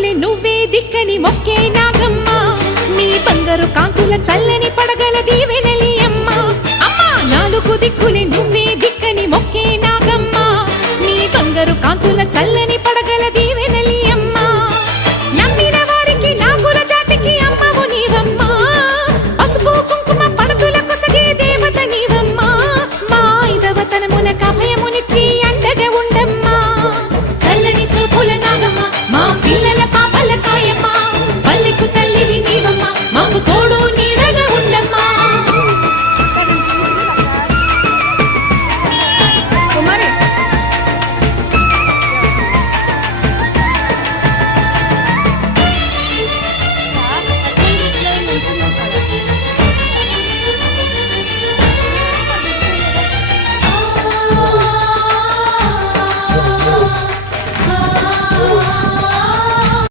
దిక్కులే నువ్వే దిక్కని మొక్కే నాగమ్మ నీ బంగారు కాంతుల చల్లని పడగల దీవెనలి అమ్మ అమ్మా నాలుగు దిక్కులే నువ్వే దిక్కని మొక్కే నాగమ్మ నీ బంగారు కాంతుల చల్లని